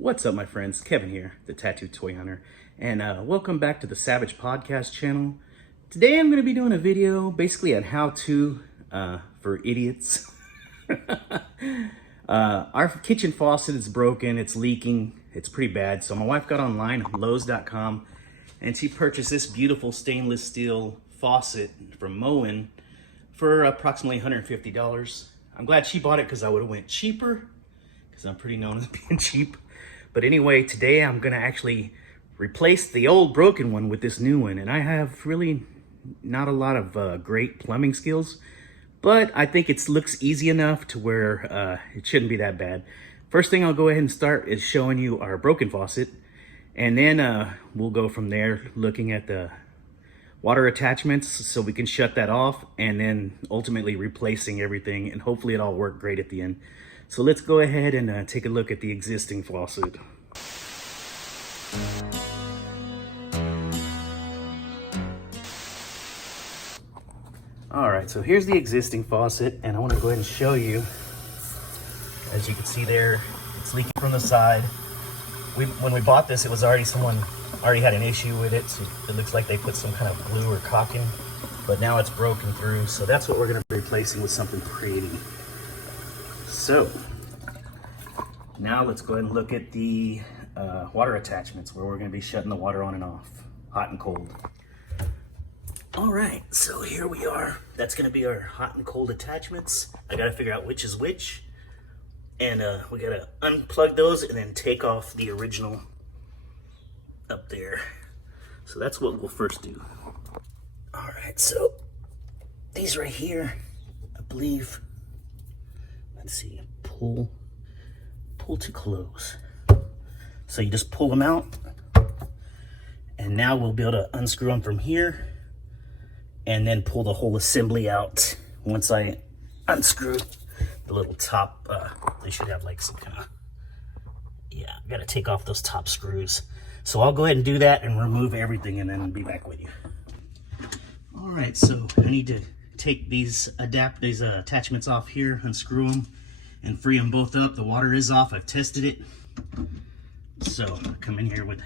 What's up, my friends? Kevin here, the Tattoo Toy Hunter, and welcome back to the Savage Podcast channel. Today I'm going to be doing a video basically on how-to for idiots. Our kitchen faucet is broken, it's leaking, it's pretty bad. So my wife got online, Lowe's.com, and she purchased this beautiful stainless steel faucet from Moen for approximately $150. I'm glad she bought it because I would have went cheaper, because I'm pretty known as being cheap. But anyway, today I'm gonna actually replace the old broken one with this new one. And I have really not a lot of great plumbing skills, but I think it looks easy enough to where it shouldn't be that bad. First thing I'll go ahead and start is showing you our broken faucet. And then we'll go from there looking at the water attachments so we can shut that off, and then ultimately replacing everything, and hopefully it all worked great at the end. So let's go ahead and take a look at the existing faucet. All right, so here's the existing faucet, and I want to go ahead and show you. As you can see there, it's leaking from the side. When we bought this, it was someone already had an issue with it, so it looks like they put some kind of glue or caulking, but now it's broken through, so that's what we're going to be replacing with something pretty. So now let's go ahead and look at the water attachments, where we're going to be shutting the water on and off, hot and cold. All right, so here we are. That's going to be our hot and cold attachments. I got to figure out which is which, and we got to unplug those and then take off the original up there. So that's what we'll first do. All right, so these right here, I believe, let's see, pull to close. So you just pull them out, and now we'll be able to unscrew them from here and then pull the whole assembly out. Once I unscrew the little top, they should have like some kind of, yeah, I gotta take off those top screws. So I'll go ahead and do that and remove everything, and then I'll be back with you. All right, so I need to take these attachments off here, unscrew them, and free them both up. The water is off, I've tested it. So I'll come in here with,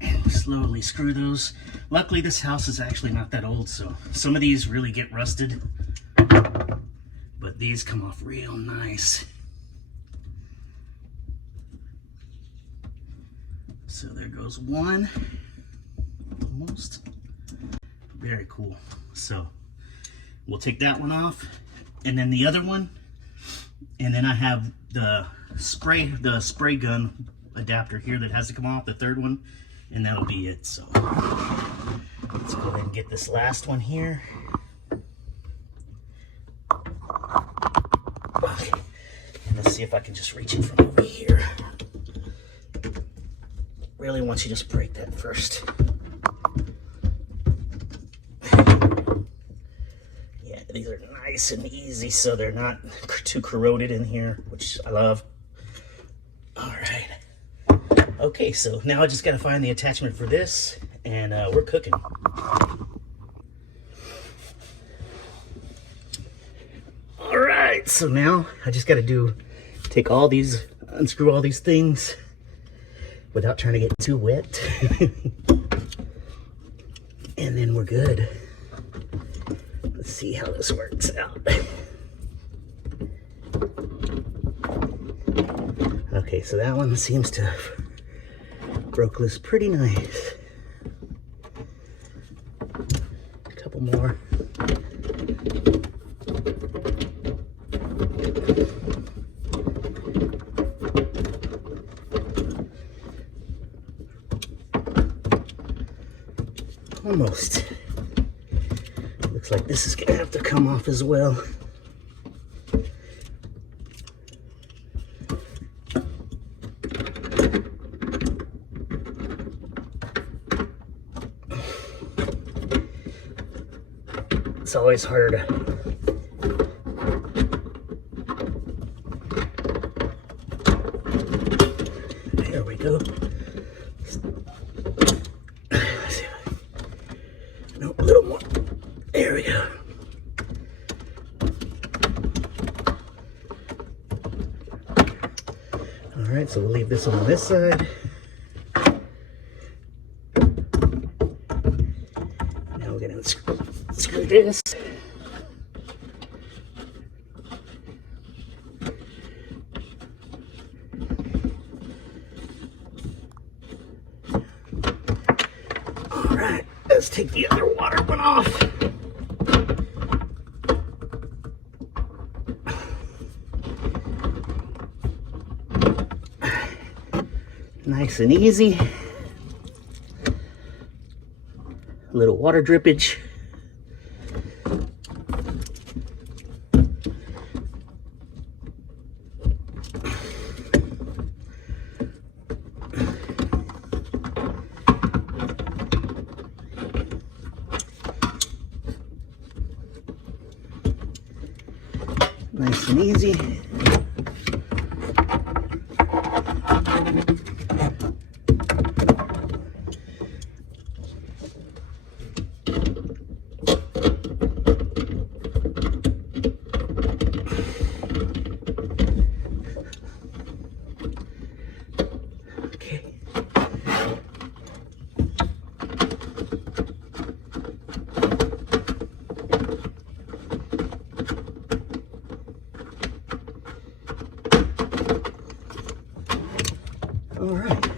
and slowly screw those. Luckily this house is actually not that old, so some of these really get rusted, but these come off real nice. So there goes one, almost. Very cool. So we'll take that one off, and then the other one, and then I have the spray gun adapter here that has to come off, the third one, and that'll be it. So let's go ahead and get this last one here. Okay, and let's see if I can just reach it from over here. Really want you to just break that first. Yeah, these are nice and easy, so they're not too corroded in here, which I love. All right. Okay, so now I just got to find the attachment for this, and we're cooking. All right, so now I just got to unscrew all these things without trying to get too wet. And then we're good. Let's see how this works out. Okay, so that one seems to have broke loose pretty nice. A couple more. Almost. Looks like this is gonna have to come off as well. It's always harder to there we go. No, a little more. There we go. right, so we'll leave this one on this side. Now we're gonna screw this. All right, let's take the other water one off. Nice and easy. A little water drippage. Nice and easy. All right.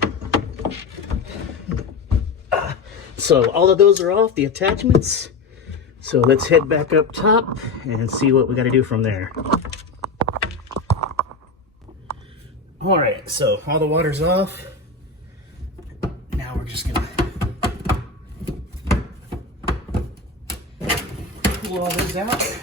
So all of those are off, the attachments. So let's head back up top and see what we got to do from there. All right, so all the water's off. Now we're just gonna pull all this out.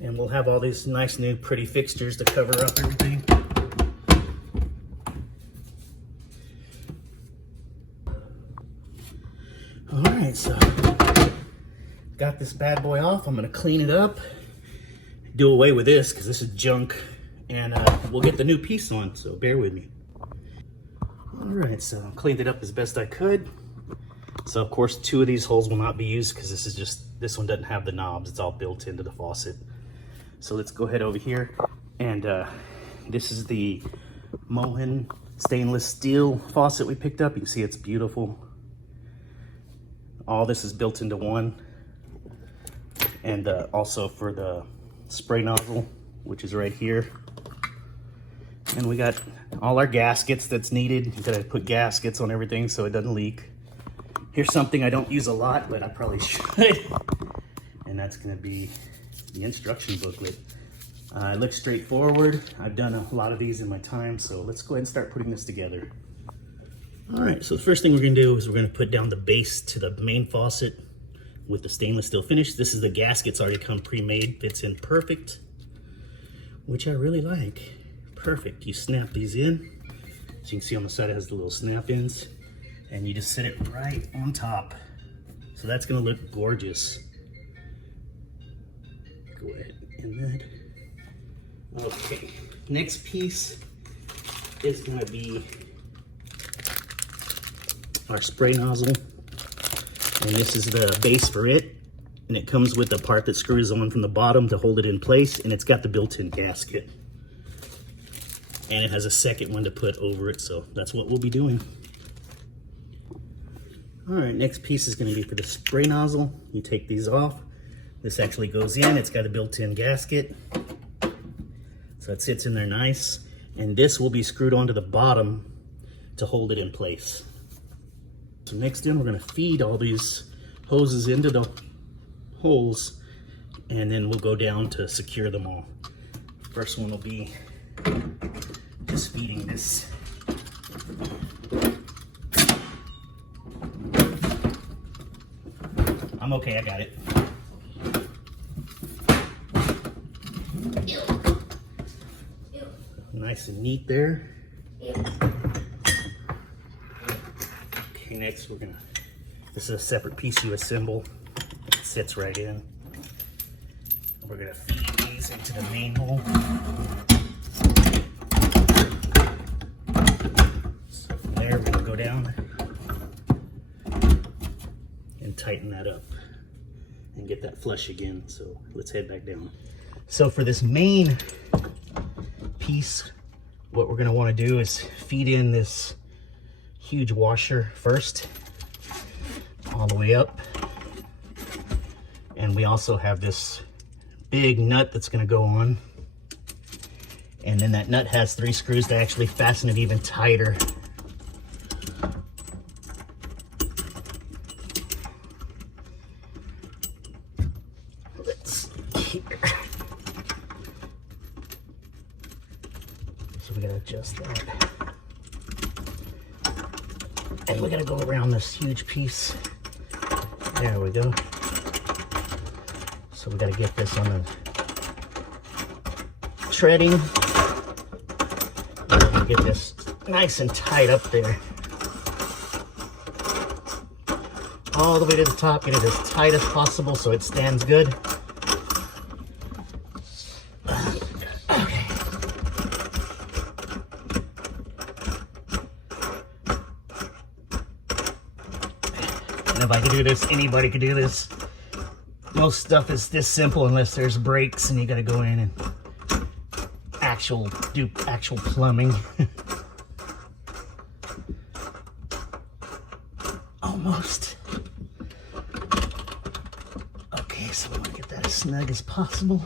And we'll have all these nice new pretty fixtures to cover up everything. All right, so got this bad boy off. I'm gonna clean it up, do away with this because this is junk, and we'll get the new piece on, so bear with me. All right, so I cleaned it up as best I could. So of course, 2 of these holes will not be used because this one doesn't have the knobs. It's all built into the faucet. So let's go ahead over here, and this is the Mohin stainless steel faucet we picked up. You can see it's beautiful. All this is built into one. And also for the spray nozzle, which is right here. And we got all our gaskets that's needed. You gotta put gaskets on everything so it doesn't leak. Here's something I don't use a lot, but I probably should. And that's gonna be the instruction booklet. It looks straightforward. I've done a lot of these in my time, so let's go ahead and start putting this together. All right, so the first thing we're gonna do is we're gonna put down the base to the main faucet with the stainless steel finish. This is the gaskets already come pre-made, fits in perfect, which I really like. Perfect, you snap these in. As you can see on the side, it has the little snap ins, and you just set it right on top. So that's gonna look gorgeous. Go ahead and that. Okay, next piece is gonna be our spray nozzle. And this is the base for it. And it comes with the part that screws on from the bottom to hold it in place. And it's got the built-in gasket. And it has a second one to put over it. So that's what we'll be doing. All right, next piece is gonna be for the spray nozzle. You take these off. This actually goes in. It's got a built-in gasket. So it sits in there nice. And this will be screwed onto the bottom to hold it in place. So next in, we're gonna feed all these hoses into the holes, and then we'll go down to secure them all. First one will be just feeding this. I'm okay, I got it. Nice and neat there. Okay, next this is a separate piece you assemble. It sits right in. We're gonna feed these into the main hole. So from there, we're gonna go down and tighten that up and get that flush again. So let's head back down. So for this main piece, what we're gonna wanna do is feed in this huge washer first, all the way up. And we also have this big nut that's gonna go on. And then that nut has 3 screws to actually fasten it even tighter. Let's see here. So we gotta adjust that. And we gotta go around this huge piece. There we go. So we gotta get this on the treading. Get this nice and tight up there. All the way to the top, get it as tight as possible so it stands good. Okay. And if I could do this, anybody could do this. Most stuff is this simple unless there's breaks and you gotta go in and do actual plumbing. Almost. Okay, so we want to get that as snug as possible.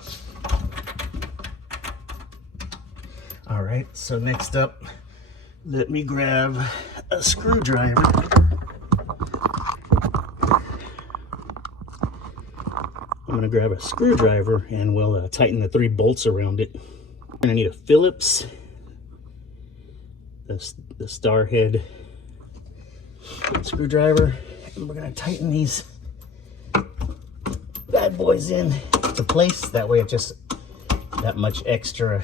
All right, so next up, let me grab a screwdriver. I'm gonna grab a screwdriver and we'll tighten the 3 bolts around it. I'm gonna need a Phillips, the star head screwdriver, and we're gonna tighten these bad boys in to place. That way it's just that much extra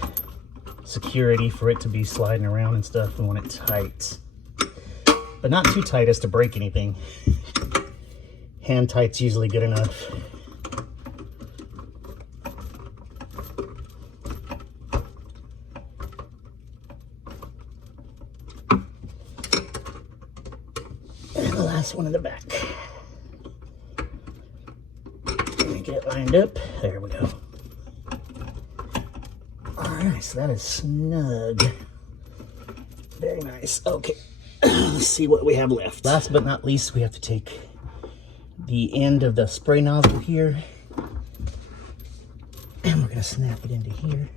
security for it to be sliding around and stuff. We want it tight, but not too tight as to break anything. Hand tight's usually good enough. One in the back. Let me get it lined up. There we go. All right, so that is snug. Very nice. Okay, let's see what we have left. Last but not least, we have to take the end of the spray nozzle here, and we're gonna snap it into here.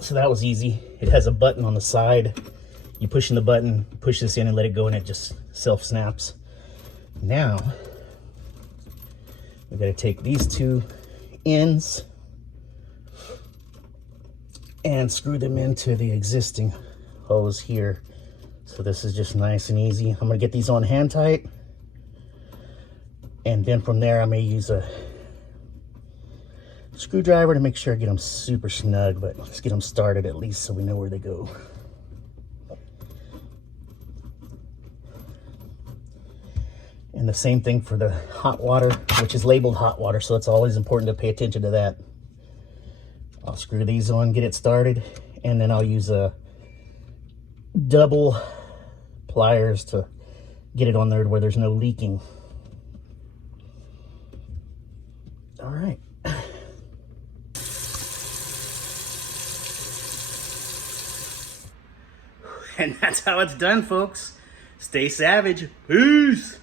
So that was easy. It has a button on the side. You push in the button, push this in and let it go, and it just self-snaps. Now, we gotta take these 2 ends and screw them into the existing hose here. So this is just nice and easy. I'm gonna get these on hand tight. And then from there, I may use a screwdriver to make sure I get them super snug, but let's get them started at least so we know where they go. And the same thing for the hot water, which is labeled hot water, so it's always important to pay attention to that. I'll screw these on, get it started, and then I'll use a double pliers to get it on there where there's no leaking. All right. And that's how it's done, folks. Stay savage. Peace.